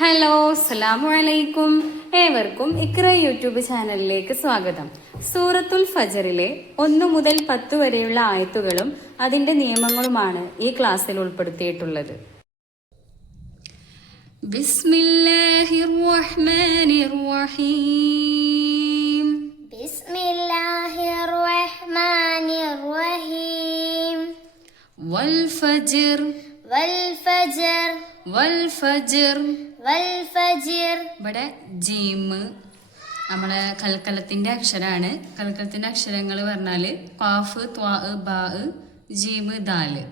Hello, അസ്സലാമു അലൈക്കും. ഏവർക്കും ഇക്ര യൂട്യൂബ് ചാനലിലേക്ക് സ്വാഗതം. സൂറത്തുൽ ഫജറിലെ 1 മുതൽ 10 വരെയുള്ള ആയത്തുകളും അതിന്റെ നിയമങ്ങളുമാണ് ഈ ക്ലാസ്സിൽ ഉൾപ്പെടുത്തിയിട്ടുള്ളത്. ബിസ്മില്ലാഹിർ റഹ്മാനിർ റഹീം. ബിസ്മില്ലാഹിർ റഹ്മാനിർ റഹീം. വൽ ഫജ്ർ വൽ ഫജ്ർ വൽ ഫജ്ർ വൽ ഫജ്ർ. ഇവിടെ ജീം നമ്മളെ കൽക്കലത്തിന്റെ അക്ഷരാണ്. കൽക്കലത്തിന്റെ അക്ഷരങ്ങൾ പറഞ്ഞാൽ ഖാഫ്, ത്വാ, ബാ, ജീം, ദാല്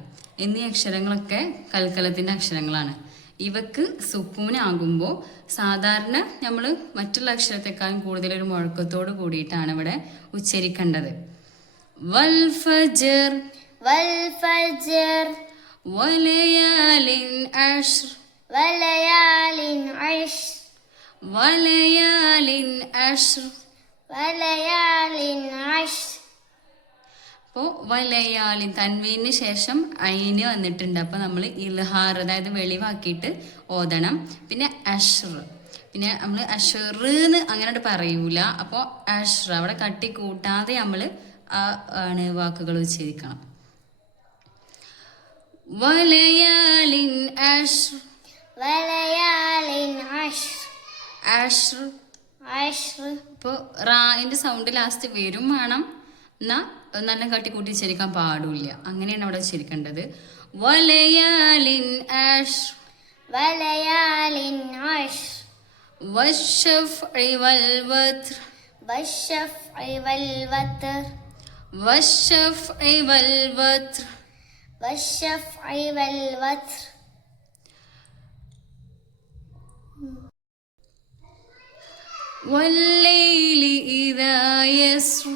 എന്നീ അക്ഷരങ്ങളൊക്കെ കൽക്കലത്തിന്റെ അക്ഷരങ്ങളാണ്. ഇവക്ക് സുക്കൂനാകുമ്പോൾ സാധാരണ നമ്മൾ മറ്റുള്ള അക്ഷരത്തെക്കാളും കൂടുതൽ ഒരു മുഴക്കത്തോട് കൂടിയിട്ടാണ് ഇവിടെ ഉച്ചരിക്കേണ്ടത്. വൽ ഫജ്ർ വൽ ഫജ്ർ വലയാലിൻ അശ്ർ വലയാലിൻ അശ്ർ വലയാലിൻ അശ്ർ. വലയാലിൻ അശ്ർ. അപ്പോൾ വലയാലിൻ തൻവീന് ശേഷം ഐന് വന്നിട്ടുണ്ട്. അപ്പോൾ നമ്മൾ ഇൽഹാർ, അതായത് വെളിവാക്കിയിട്ട് ഓതണം. പിന്നെ അഷ്ർ, പിന്നെ നമ്മൾ അഷറിന്ന് അങ്ങനെ പറയൂല. അപ്പോൾ അഷ്ർ അവിടെ കട്ടി കൂട്ടാതെ നമ്മൾ ആ ആണ് വാക്കുകൾ ഉച്ചരിക്കണം. വലയാലിൻ അഷ്ർ വലയാലിൻ അശ്ർ അഷ്ർ. അശ്ർ. ഇപ്പോൾ റായിൻ്റെ സൗണ്ട് ലാസ്റ്റ് വരും വേണം, എന്നാൽ നല്ല കട്ടി കൂട്ടി ഉച്ചരിക്കാൻ പാടില്ല. അങ്ങനെയാണ് അവിടെ ഉച്ചരിക്കേണ്ടത്. വലയാലിൻ അഷ്ർ വലയാലിൻ അശ്ർ വശഫ്ഇ വൽ വത്ർ വശഫ്ഇ വൽ വത്ർ വശഫ്ഇ വൽ വത്ർ വശഫ്ഇ വൽ വത്ർ. വല്ലൈലി ഇദാ യസ്ർ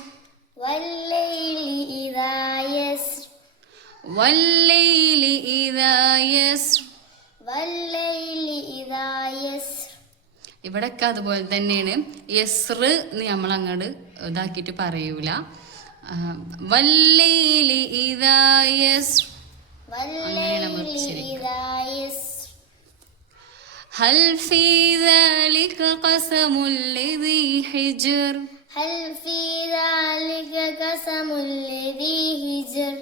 വല്ലൈലി ഇദാ യസ്ർ വല്ലൈലി ഇദാ യസ്ർ. വല്ലൈലി ഇദാ യസ്ർ. ഇവിടെയൊക്കെ അതുപോലെ തന്നെയാണ്. യസ്ർ എന്ന് നമ്മൾ അങ്ങോട്ട് ഇതാക്കിയിട്ട് പറയൂല. വല്ലൈലി ഇദാ യസ്ർ അങ്ങനെ നമ്മൾ ഉച്ചരിക്കും. هل في ذلك قسم لذي حجر هل في ذلك قسم لذي حجر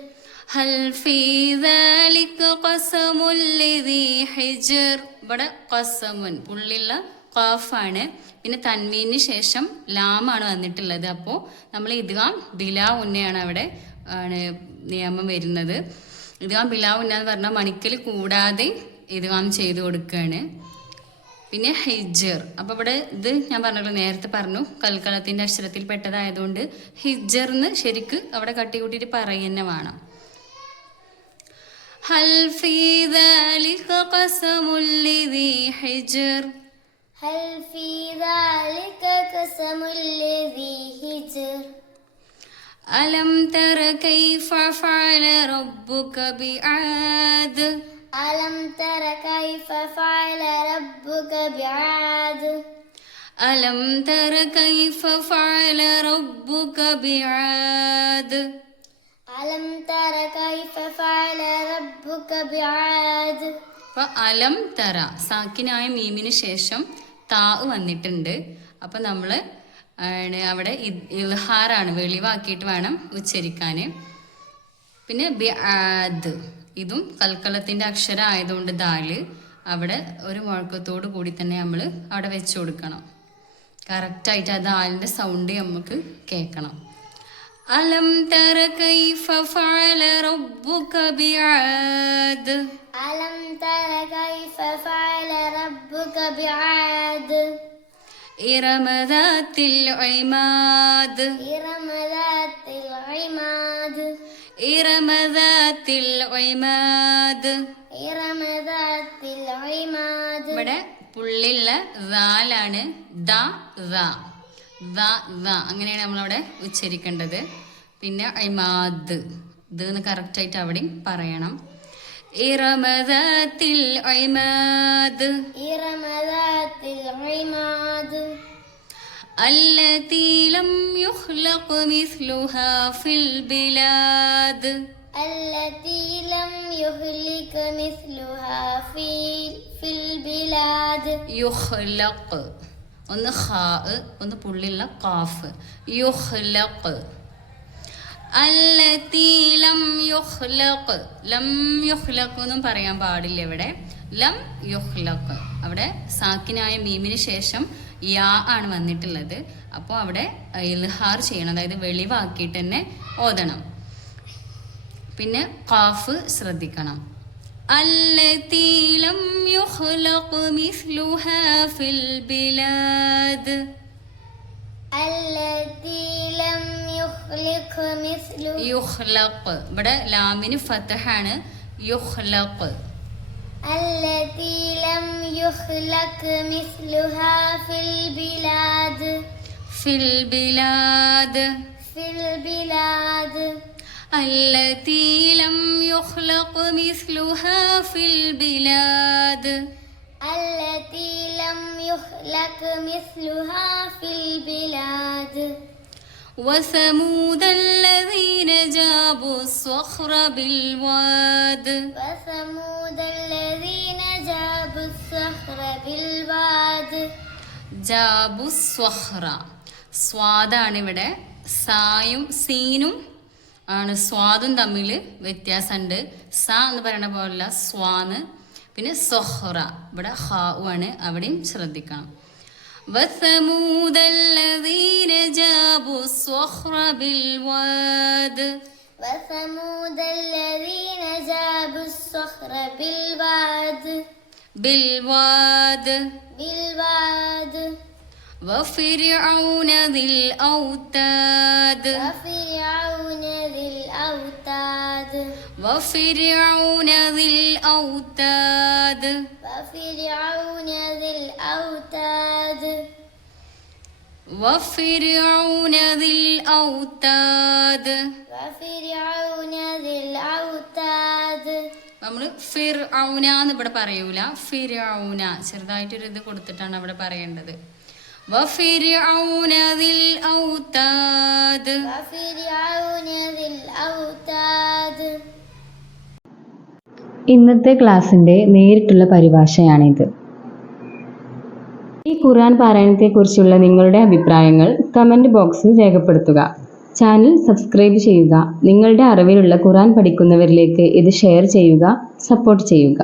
هل في ذلك قسم لذي حجر. ഇവിടെ ഖസമുൻ പുള്ളിയുള്ള ഖാഫാണ്. പിന്നെ തൻവീന് ശേഷം ലാമാണ് വന്നിട്ടുള്ളത്. അപ്പോൾ നമ്മൾ ഇദ്ഗാം ബിലാ ഉന്നയാണ് അവിടെ ആണ് നിയമം വരുന്നത്. ഇദ്ഗാം ബിലാ ഉന്ന എന്ന് പറഞ്ഞാൽ മണിക്കൽ കൂടാതെ ഇദ്ഗാം ചെയ്ത് കൊടുക്കുകയാണ്. പിന്നെ ഹിജർ, അപ്പോൾ ഇവിടെ ഇത് ഞാൻ പറഞ്ഞല്ലോ, നേരത്തെ പറഞ്ഞു കൽക്കലത്തിൻ്റെ അക്ഷരത്തിൽ പെട്ടതായതുകൊണ്ട് ഹിജർന്ന് ശരിക്ക് അവിടെ കട്ടി കൂട്ടിയിട്ട് പറയുന്ന വേണം. ഹൽ ഫീ ദാലിക ഖസമുൽ ലിദീ ഹിജർ هل في ذلك قسم لذي حجر അലം തറ കൈഫ ഫഅല റബ്ബുക ബിആദ് ألم تر كيف فعل ربك بعاد അലം തറ കൈഫ ഫഅല റബ്ബുക ബിആദ് ألم تر كيف فعل ربك بعاد. അപ്പോൾ അലം തറ സാക്കിനായ മീമിന് ശേഷം താ വന്നിട്ടുണ്ട്. അപ്പം നമ്മൾ അവിടെ ഇൽഹാറാണ്, വെളിവാക്കിയിട്ട് വേണം ഉച്ചരിക്കാൻ. പിന്നെ ബിആദ് ഇതും കൽക്കലത്തിൻ്റെ അക്ഷരം ആയതുകൊണ്ട് ദാല് അവിടെ ഒരു മുഴക്കത്തോടു കൂടി തന്നെ നമ്മൾ അവിടെ വെച്ച് കൊടുക്കണം. കറക്റ്റായിട്ട് ആ ദാലിൻ്റെ സൗണ്ട് നമുക്ക് കേൾക്കണം. അലം തറ കൈഫ ഫഅല റബ്ബുക ബിആദ് ألم تر كيف فعل ربك بعاد ഇറമ ദാത്തിൽ ഇമാദ് إرم ذات العماد ഇറമ ദാത്തിൽ ഇമാദ്. إرم ذات العماد. ഇവിടെ പുള്ളിയുള്ള ദാലാണ് ദ അങ്ങനെയാണ് നമ്മളവിടെ ഉച്ചരിക്കേണ്ടത്. പിന്നെ ഇമാദ് ഇത് എന്ന് കറക്റ്റായിട്ട് അവിടെയും പറയണം. ഇറമ ദാത്തിൽ ഇമാദ് إرم ذات العماد التي لم يخلق مثلها في البلاد التي لم يهلك مثلها في البلاد യുഖ്ലഖ് ഒന്ന് ഖാ ഒന്ന് പുള്ളിയുള്ള ഖാഫ് യുഖ്ലഖ് അല്ലതി ലം യുഖ്ലഖ് ലം യുഖ്ലഖ് എന്നും പറയാൻ പാടില്ല ഇവിടെ ലം യുഖ്ലഖ് അവിടെ സാക്കിനായ മീമിന് ശേഷം യാ ആണ് വന്നിട്ടുള്ളത് അപ്പോൾ അവിടെ ഇൽഹാർ ചെയ്യണം അതായത് വെളിവാക്കിയിട്ട് തന്നെ ഓതണം പിന്നെ ഖാഫ് ശ്രദ്ധിക്കണം അല്ലതി ലം യുഖ്ലഖ് മിസ്ലുഹാ ഫിൽ ബിലാദ് التي لم يخلق مثله യുഖ്ലഖ് ഇവിടെ ലാമിന് ഫത്ഹാണ് യുഖ്ലഖ് التي لم يخلق مثلها في البلاد ഫിൽ ബിലാദ് في البلاد التي لم يخلق مثلها في البلاد التي لم يخلق مثلها في البلاد وثمود الذين جابوا الصخر بالواد وثمود الذين جابوا الصخر بالواد ജാബു സ്വഹ്റ സ്വാദാണ് ഇവിടെ സായും സീനും ആണ് സ്വാദും തമ്മിൽ വ്യത്യാസമുണ്ട് സ എന്ന് പറയുന്ന പോലുള്ള സ്വാന്ന് പിന്നെ സൊഹ്റ ഇവിടെ ഹാഉ ആണ് അവിടെയും ശ്രദ്ധിക്കണം وثمود الذين جابوا الصخر بالواد وثمود الذين جابوا الصخر بالواد بالواد بالواد وفرعون ذي الأوتاد وفرعون ذي الأوتاد وفرعون ذي الأوتاد وفرعون ذي الأوتاد وفرعون ذي الأوتاد وفرعون ذي الأوتاد നമ്മൾ ഫിർഔന എന്ന് ഇവിടെ പറയൂല ഫിർഔന ചെറുതായിട്ടൊരു ഇത് കൊടുത്തിട്ടാണ് അവിടെ പറയേണ്ടത് وفرعون ذي الأوتاد وفرعون ذي الأوتاد ഇന്നത്തെ ക്ലാസ്സിൻ്റെ നേരിട്ടുള്ള പരിഭാഷയാണിത്. ഈ ഖുർആൻ പാരായണത്തെക്കുറിച്ചുള്ള നിങ്ങളുടെ അഭിപ്രായങ്ങൾ കമൻറ്റ് ബോക്സിൽ രേഖപ്പെടുത്തുക. ചാനൽ സബ്സ്ക്രൈബ് ചെയ്യുക. നിങ്ങളുടെ അറിവിലുള്ള ഖുർആൻ പഠിക്കുന്നവരിലേക്ക് ഇത് ഷെയർ ചെയ്യുക, സപ്പോർട്ട് ചെയ്യുക.